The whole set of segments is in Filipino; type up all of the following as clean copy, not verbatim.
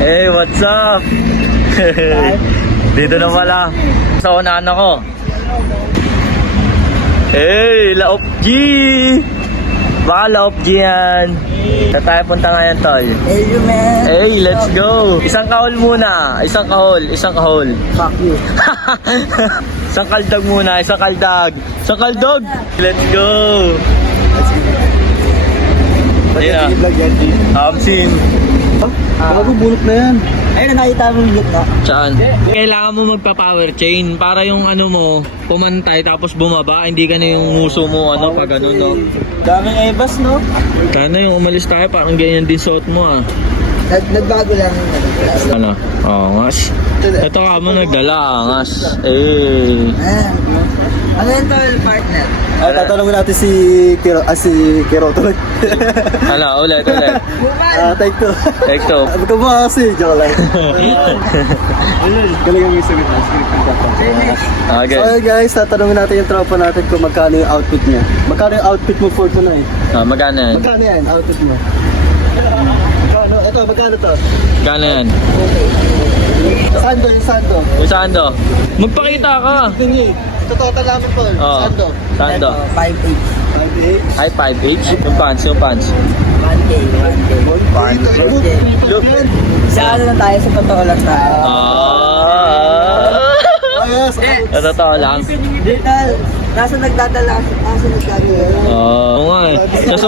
Hey, what's up? Dito na pala. Sa unahan ako. Hey, Laop G! Baka Laop G yan. Saan tayo punta ngayon, tol? Hey, you man. Hey, let's go! Isang kahol muna. Isang kahol. Isang kahol. Fuck you. Isang kaldag muna. Isang kaldag. Isang kaldag! Let's go! Ayun na. Scene. Bago bunot na yan. Ayun na, nakita mo yung look na. Saan? Kailangan mo magpa-power chain para yung ano mo, pumantay tapos bumaba, hindi ka na yung muso mo, ano, pag ano, no? Daming ebas, no? Sana yung umalis tayo, parang ganyan din suot mo, ah. Nagbago lang. Ano? Angas. Ito ka mo nagdala, angas. Eh. Ayan. Ano yung tol, partner? Tatanungin natin si Kiro tuloy. Ano, ulit. Take two. Take two. Ano ka ba kasi? Joke lang. Galing ang isang ito. Okay. So guys, tatanungin natin yung tropa natin kung magkano yung outfit niya. Magkano yung outfit mo for tonight? Magkano yan? Magkano yan, outfit mo? Magkano? Ito, magkano to? Magkano yan? Sando, yung sando. Kung saan to? Magpakita ka. Tingin. Total namin po. Oo. Sando. Saan to? 5'8". Ay, 5H? Yung pants. 1K. Look. Sa ano lang tayo, sa totoo lang tayo. Yes. Sa totoo lang. Digital, nasa nagdadala, nasa nagdadala. Oo nga eh. Sa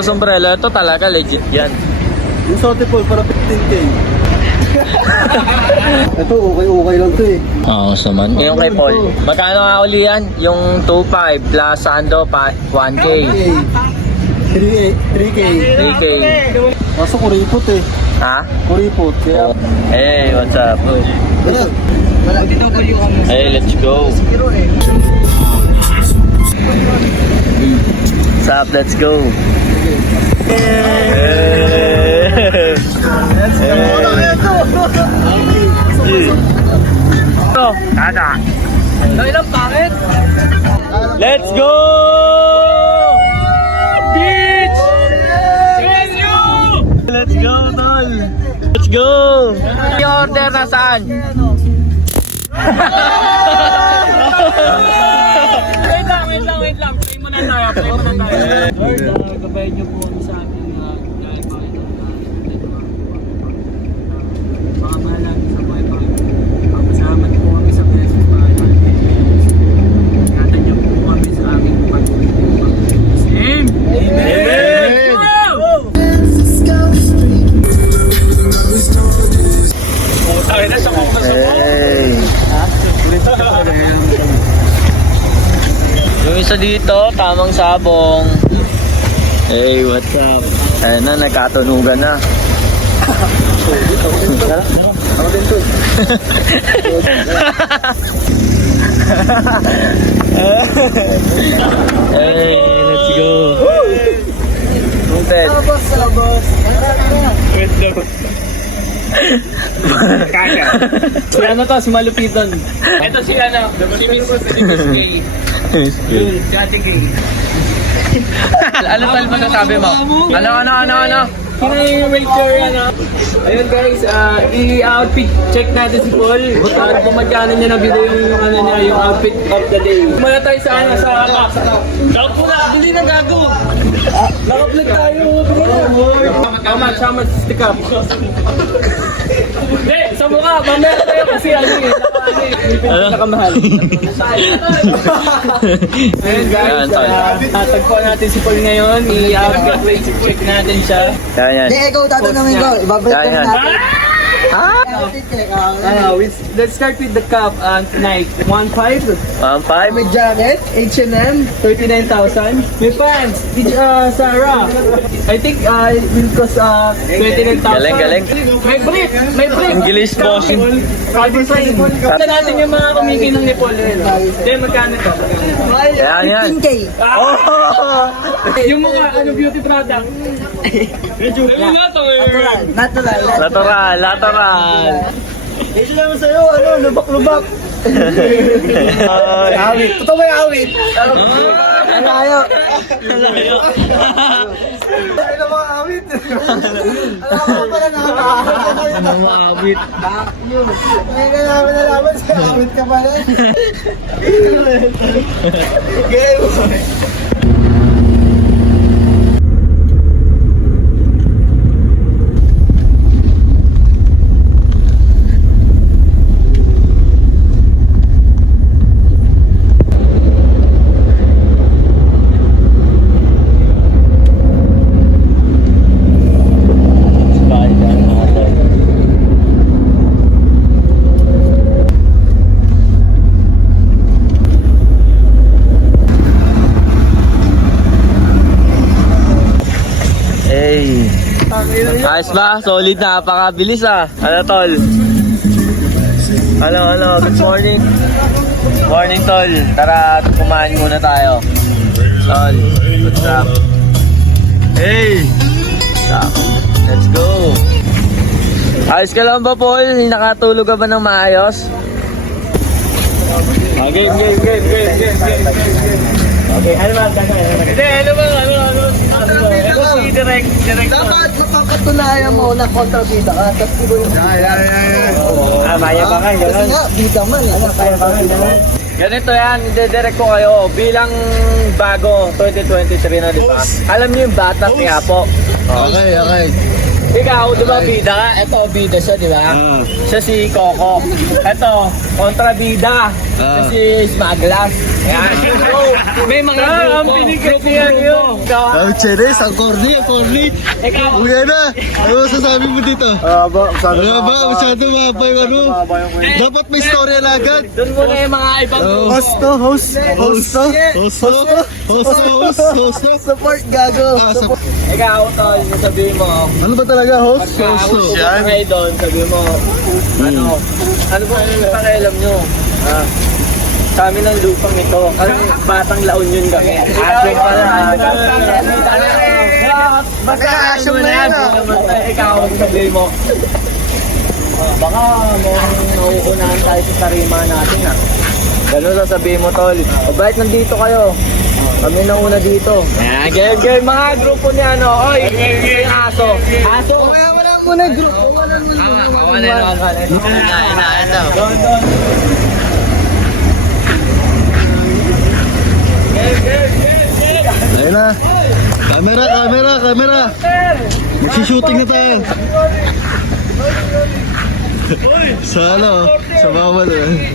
sombrero, ito talaga legit yan. Yung Sotipol para 15K. Ito, okay lang to eh. Oo, naman. Yung kay Paul. Magkano nga uli yan? Yung 2.5 plus Sando 1K. 3K. 3K. Kaso kuripot eh. Ha? Kuripot. Kaya, Hey, what's up? ano? Mag-W ang Hey, let's go. Pero eh. What's up? Let's go. Kada. Ilang pangit? Let's go! Beach! Let's go! Let's go, tol! Let's go! I-order na saan? Wait lang. Play mo na tayo. Gabayan niyo po kami sa amin. Dahil Panginoon na baka mahalagi sa buhay Panginoon. Papasalamat po kami sa blessing Panginoon. Ingatan niyo po kami sa aming pag-uwi. Amen! Amen! Hey! Yung isa dito, tamang sabong. Hey, what's up? Ayun na, nagkatunugan na. ako din to. Hey, let's go. Punted. Labas! Si ano to, si Malupiton. Ito si ano, si Miss Gay. Yun, si Ate Gay. Ano tal masasabi mo? Ano? Sino yung waiter, ano? Ayun guys, i-outfit check natin si Paul. At kung magkano niya nabili yung ano niya, yung outfit of the day. Mula tayo sa ano, sa cup. Cup po na, bili na gago. Naka-vlog tayo, bili na. How much is the cup? Hindi, sa mukha, mamaya tayo kasi ano eh, nakamahal. Ayun guys, tagpuan natin si Paul ngayon, i-outfit check natin siya. Yan. Hindi, ikaw tatanungin ko. Ibabalik ka Yan. natin. Let's start with the cup tonight. 1.5. 1.5? May jacket, H&M, 39,000. May pants, Sarah. I think it will cost 29,000. Galing. May brief. English boss. Calvin Klein. Tignan natin yung mga kumikinang ni Paul. Then magkano to? Yan. 15K. Yung mga beauty product. Dali na to Natural. Hindi naman sa'yo, lubak-lubak. Awit. Totoo ba yung awit? Alayo. Ay na mga awit. Alam ko pala na. naman maabit. Hindi ka namin nalaman, sinamit ka pa rin. Game boy. Hey. Ayos ba? Solid na. Napakabilis ah. Ano tol? Ano? Good morning. Morning tol. Tara, kumain muna tayo. Tol, what's up? Hey. Let's go. Ayos ka lang ba Paul? Nakatulog ka ba ng maayos? Game. Okay, ano ba? Hindi, ano ba? Ito si direct. Dapat mapapatunayan mo na kontrabida ka, tapos iba yung... Maya ba kayo? Kasi nga, bida man eh. Kaya ba kayo? Ganito yan, i-direct ko kayo bilang bago 2023 na, di ba? Alam niyo yung bata ni Apo. Okay. Ikaw, di ba bida ka? Ito, bida siya, di ba? Siya si Coco. Ito, kontrabida. Siya si Smaglas. Yan. So, may mga grupo. Ang pinigit niya yun. Ang Cheres, ang corny. Ikaw. Uwi na. Ano masasabi mo dito? Masyado mahaba yung ano. Dapat may story agad. Doon mo na yung mga ibang Host. Support, gago. Ikaw, tol, sabihin mo. Ano ba talaga, host? Pagka kayo doon, sabihin mo, ano ba yung pakialam nyo? Sa amin ang lupang ito. Batang La Union kami. Asyong pala. Basta asyong na yan. Ikaw, sabihin mo. Baka mauunahan tayo sa tarima natin ha. Ganun sasabihin mo tol. Bakit nandito kayo? Kami na una dito. Game. Mga grupo ni ano. Oy, aso. Wala muna grupo. Doon. Ayun na. Camera. Magsi-shooting na tayo. Sa ano? Sa bawal eh.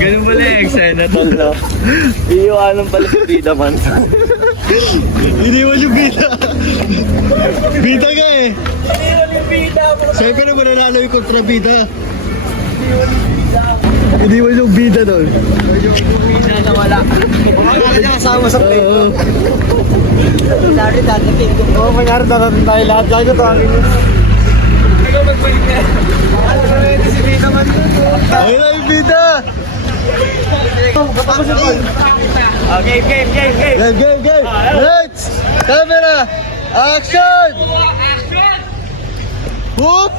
Ganun pala yung eksena tol, no? Iiwanan pala si Bida man. Iniwan yung bida. Bida ka eh. Iniwan yung Bida. Siyempre na mananalo yung kontrabida. Iniwan yung bida doon. Bida na wala. Baka niya kasama sa play. Oo. Kunyari dadating tayo lahat. Lagi ito akin yun. Ikaw magbalik na. Si bida man yun. Ayun na yung bida. Okay, game. Game. Lights. Camera. Action. Whoop.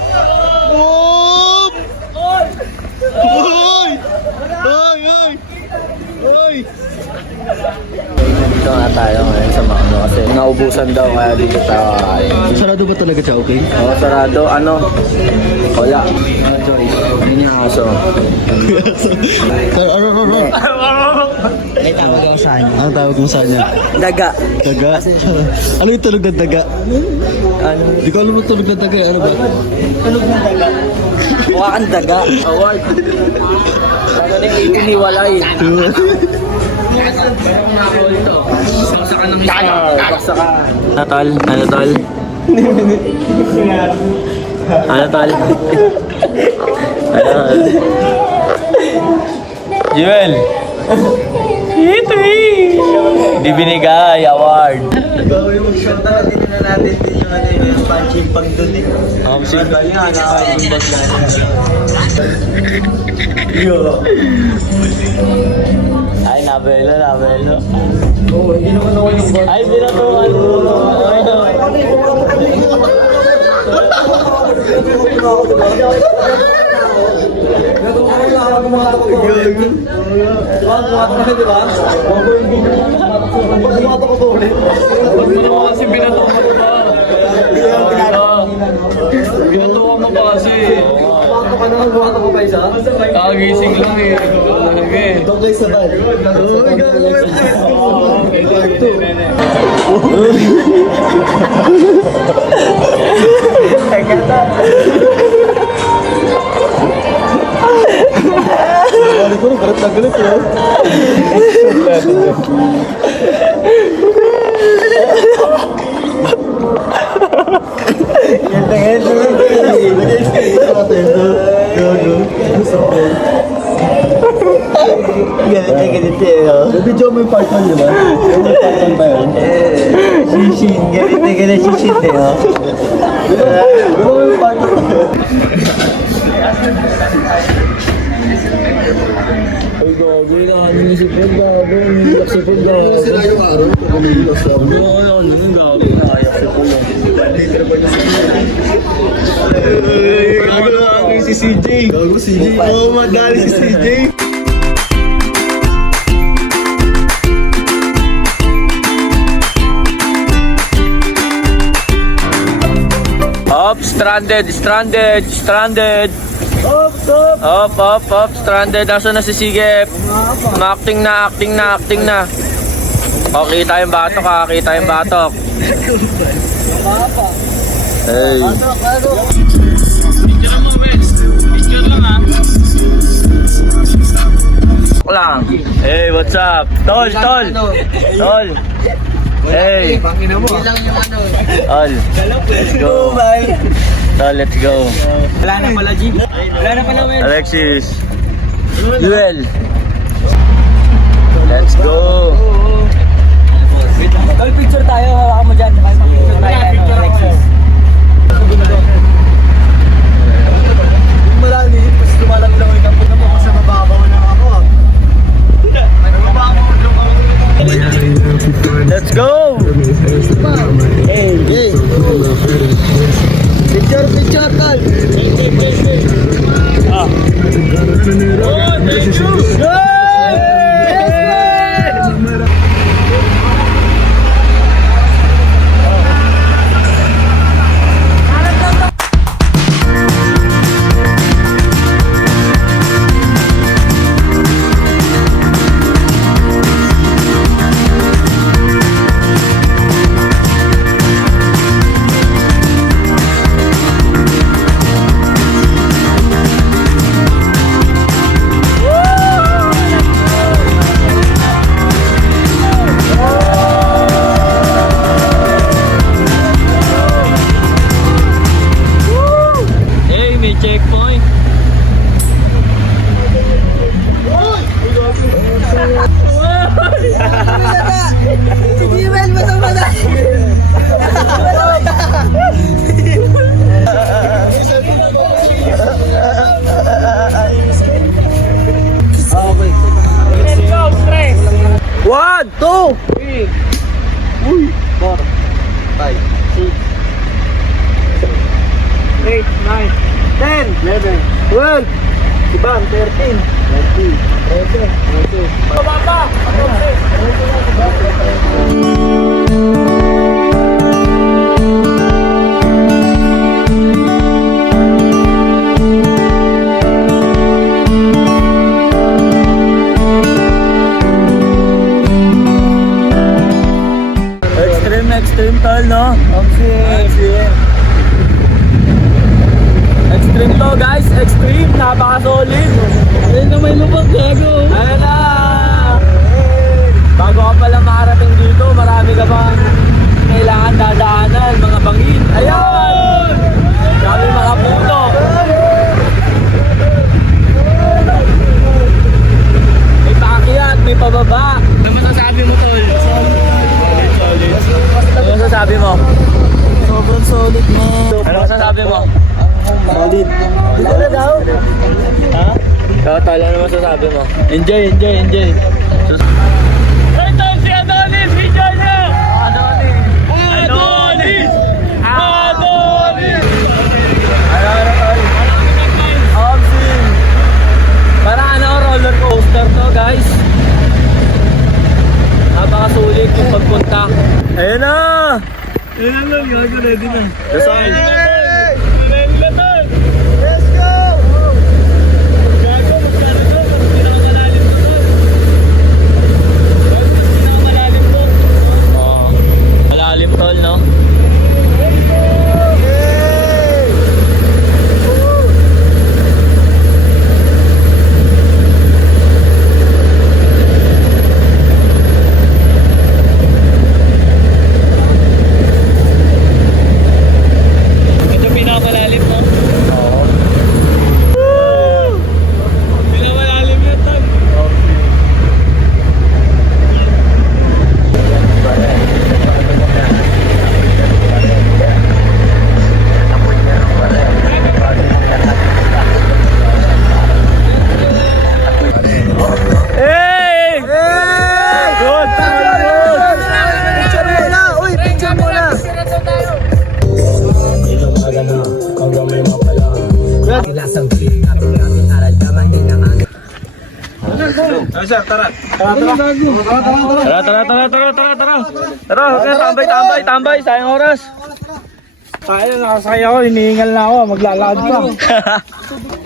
Hoy. Dito nga tayo ngayon sa Macno kasi naubusan daw kaya dito tayo kakain. Sarado ba talaga siya, okay? Oo, sarado. Ano? Wala. Sorry. Hindi na aso. Ay, tawag ako sa kanya. Ano tawag mo sa kanya? Daga. Daga? Ano yung tulog ng daga? Ano? Di ko alam yung tulog ng daga. Ano ba? Tulog ng daga. Mukha kang daga. Award. Ano na yung iniwalay. Baksa ka ng star. Baksa ka. Ano tol? Jewel! Ito Di binigay, award. Gawin mo shot na natin din yung punching pag doon eh. Sige. Ay, nabelo. Oo, hindi naman ako yung boss. Ay, binatuan mo. Huwag mo naman kasi binatuwa mo ba? Binatuwa mo ba kasi? Kagising lang eh. Talaga eh. Video mo yung part 1, di ba? Yung part 1 ba yun? Shishin. Galit na galit shishin eh, oh. Di ba yung part 1? Ay, gago. Ano yung sipon, gago. Umiiyak sipon, gago. Sila yung araw, kung umiilos sa Ano, gago. Nakayak sipon lang. Gago na si CJ. Gago CJ. Oo, madali si CJ. Up, stranded. Up, stranded. Nasaan na si Sigep? Acting na. O, kita yung batok. Hey. Lang. Hey, what's up? Tol. Hey. Tol. Let's go. Tol, let's go. Wala na pala, G. Wala na pala, Will. Alexis. Duel. Let's go. Tol, picture tayo. Hawakan mo dyan. Picture tayo, Alexis. Yung malalim, kasi lumalang lang yung kapag naman kasi mababaw na ako. Let's go. Hey. Picture, tol. Hey, may checkpoint. Sige, Mel, mata. One, two. 8, 9, 10, 11, 12, Ibang, 13, 14, 13, 14. Extreme tol, no? Extreme to, guys. Extreme. Napaka-solid. Ayun na, may lubog, gago. Ayun na. Bago ka pala makarating dito, marami ka bang kailangan dadaanan, mga bangin. Ayun! Dami mga puno. May paakyat, may pababa. Ano masasabi mo, tol? Solid. Ano masasabi mo? Sobrang solid, man. Ano masasabi mo? Solid. Dito na daw. Ha? Ikaw, tol, ano masasabi mo? Enjoy. Hey, tol, si Adonis! Video niya! Adonis! Ano, tol? Para roller coaster to, guys. Dasal. Let's go! Oh, malalim tol, no? Ito pinakamalalim mo. Oo. Pinakamalalim yun, Tan. Hey! Good! Picture muna! Uy, picture muna! Tara, okay, tambay, sayang oras. Tayo, nakasakay ako, hinihingal na ako, maglalakad pa.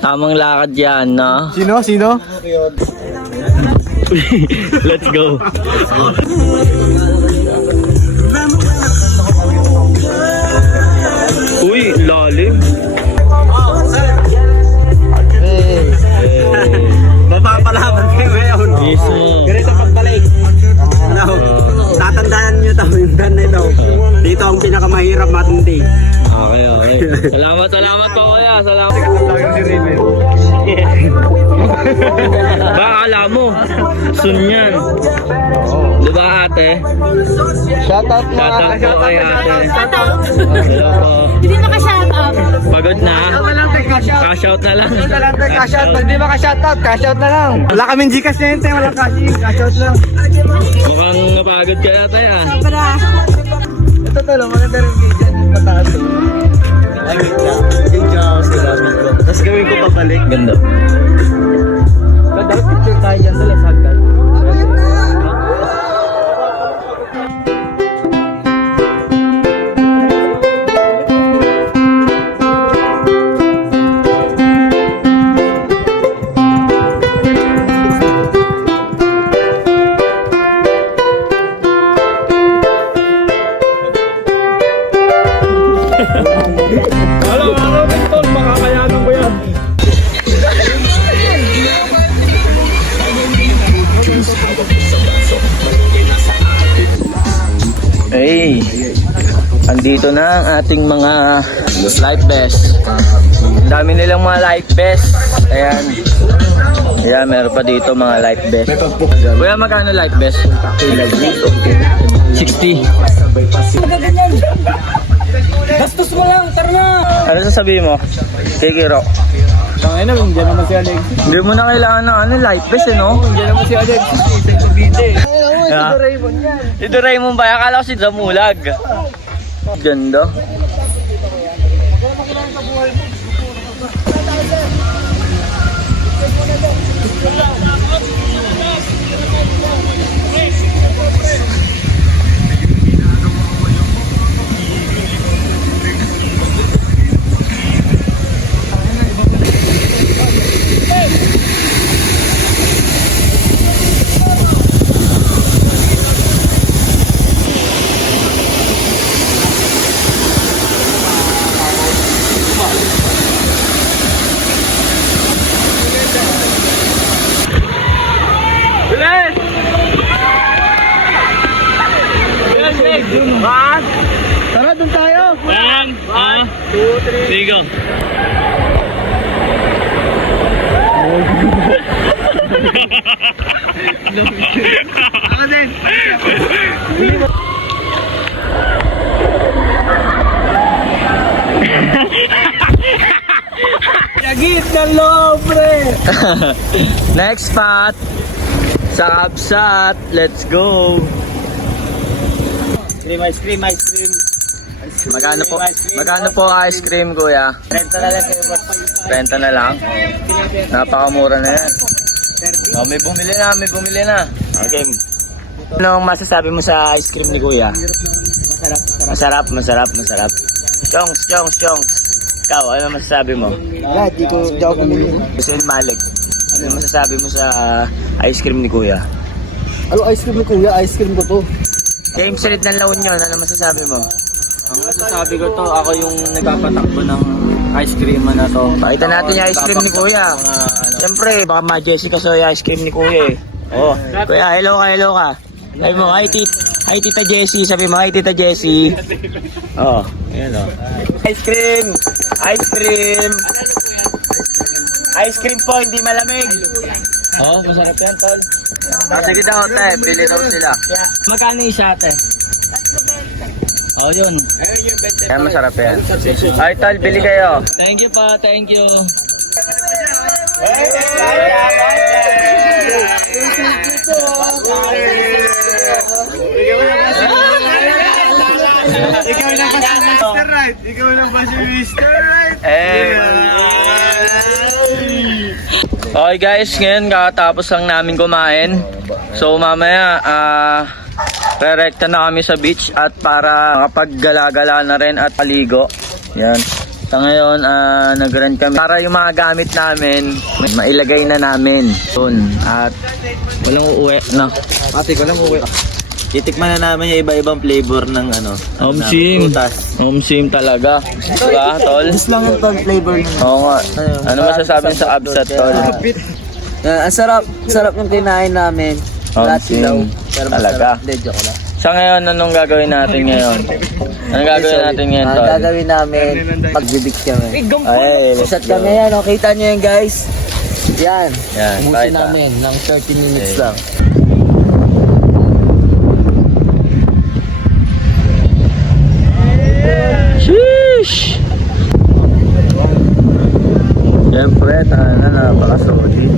Tamang lakad yan, no? Sino? Let's go. Uy, lalim. Mapapalaban kayo ngayon. Mismo. Ganito pagbalik. No, tatandaan nyo ito, yung dan na ito. Dito ang pinakamahirap matindi. Okay. Salamat po kuya. Salamat. Ba, akala mo, soon yan. Diba ate? Shoutout mo! Shoutout po kay ate. Shoutout. Hello po. Hindi maka-shoutout. Pagod na? Cash out na lang. Cash out! Hindi ba ka-shoutout? Cash out na lang! Wala kaming Gcash na yun, walang cash. Cash out lang. Mukhang napagod ka yata yan. Sobra. Ito talo, maganda rin kayo dyan. Pataas to. Ay, wait lang. Video ako sa gamit ko. Tapos gawin ko pabalik. Ganda. Dapat picture tayo dyan sa lasagad. Araw, Victor, makakayanan ko yan. Hey, andito na ang ating mga life vest. Ang dami nilang mga life vest. Ayan. Ayan, meron pa dito mga life vest. Kuya, magkano life vest? 60. Gastos mo lang, tara na! Ano sasabihin mo? Kay Kiro? Tangay na, hindi naman si Alex. Hindi mo na kailangan ng ano, life vest eh, no? Hindi naman si Alex. Isang pabide. Yeah. Si Doraemon ba? Akala ko si Damulag. Ganda. Bilis! One! Tara, dun tayo! 1, 2, 3. Sige. Ako din! Yagit ng loob, pre! Next spot. Sa Kapsat. Let's go. Ice cream. Magkano po ice cream, kuya? Renta na lang kayo, boss. Renta na lang. Napakamura na yan. Oh, may bumili na. Okay. Anong masasabi mo sa ice cream ni kuya? Masarap. Chongs. Ikaw, ano masasabi mo? Di ako bumili. Hussein Malik, ano masasabi mo sa ice cream ni Kuya? Ano ice cream ni Kuya? Ice cream ko to. James Reed ng La Union, ano masasabi mo? Ang masasabi ko to, ako yung nagpapatakbo ng ice cream na to. Pakita natin yung ice cream ni Kuya. Siyempre, baka ma-Jessica so yung ice cream ni Kuya eh. Oh, Kuya, hello ka. Sabi mo, hi Tita Jessie. Sabi mo, hi Tita Jessie. Oh, ayan oh. Ice cream po, hindi malamig. Oh, masarap yan, tol. Sige daw, te. Bili daw sila. Magkano yung shot eh? Oh, yun. Kaya masarap yan. Ay, tol, bili kayo. Thank you pa, thank you. Ikaw lang ba si Mr. Right? Okay guys, ngayon kakatapos lang namin kumain. So mamaya, rerekta na kami sa beach at para makapaggala-gala na rin at paligo. Yan. Sa ngayon, nag-rent kami para yung mga gamit namin, mailagay na namin. Yun. At walang uuwi. No. Ate ko lang uwi. Titikman na namin yung iba-ibang flavor ng Omsim. prutas. Omsim talaga. Diba, tol? Gusto lang yung flavor ng Oo nga. Ano masasabi sa absat, tol? Ang sarap ng kinain namin. Omsim. Talaga. Hindi, joke lang. Sa ngayon, anong gagawin natin ngayon? Anong gagawin natin ngayon, Ang tol? gagawin namin, magbibig kami. Ay, let's Shot kami yan, oh. Kita nyo yan, guys. Yan. Yan, Umusin pakita. namin ng 30 minutes Okay. lang. Sheesh! Siyempre, napaka-solid.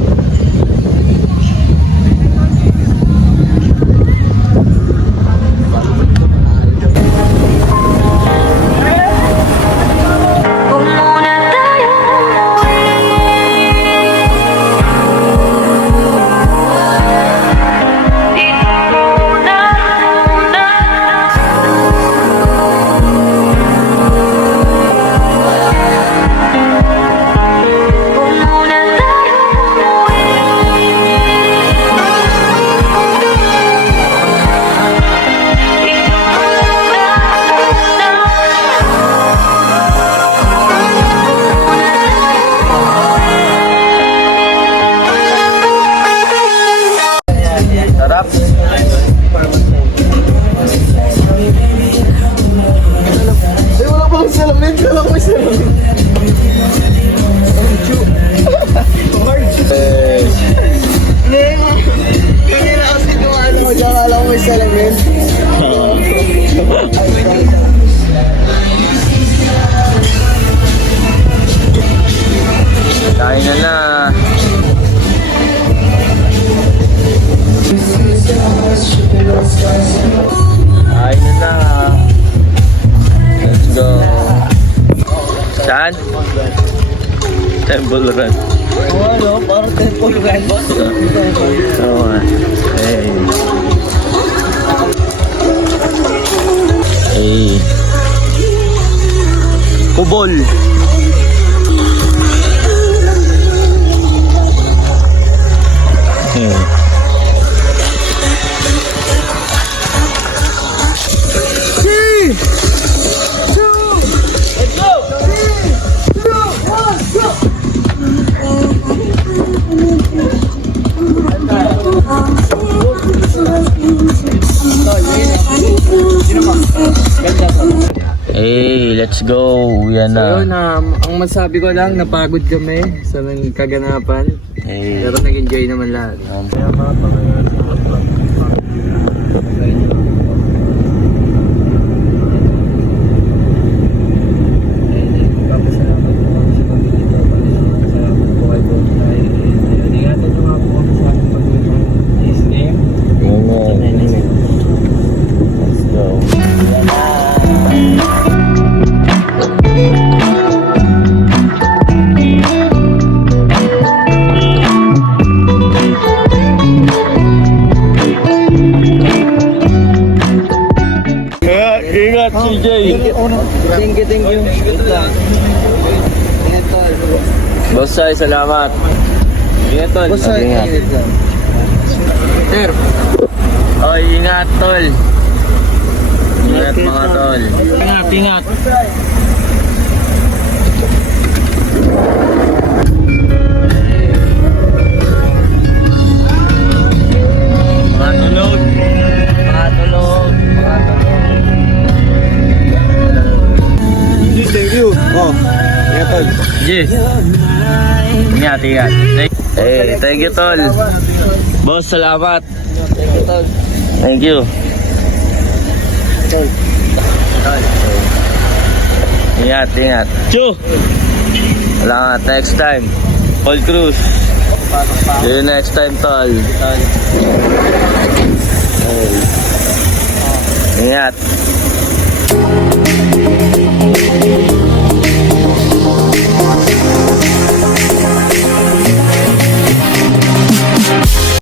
Sarap. Ay, wala pa akong salamin. Wala akong salamin. Kanina kasi dumaan mo dyan. Alam ko may salamin. Kain na. Kain na. Let's go. Saan? Temple Run. Ano? Parang temple run. Oo nga. Hey. Hey. Kubol. Hey, let's go. Yan So yun, na. ang masabi ko lang, napagod kami sa mga kaganapan. Hey. Pero nag-enjoy naman lahat. Let's go. Jay. Thank you. Boss Sai, salamat. Ingat, tol. Ingat. Sir. Oy, ingat, tol. Ingat, mga tol. Ingat, ingat. Mga tulog. Mga tulog. Mga tulog. Thank you. Oh, ingat tol. Jay. Ingat, ingat. Thank you, tol. Boss, salamat. Thank you. Ingat, ingat. Chu! Salamat. Next time. Paul Cruz. See you next time, tol. Ingat.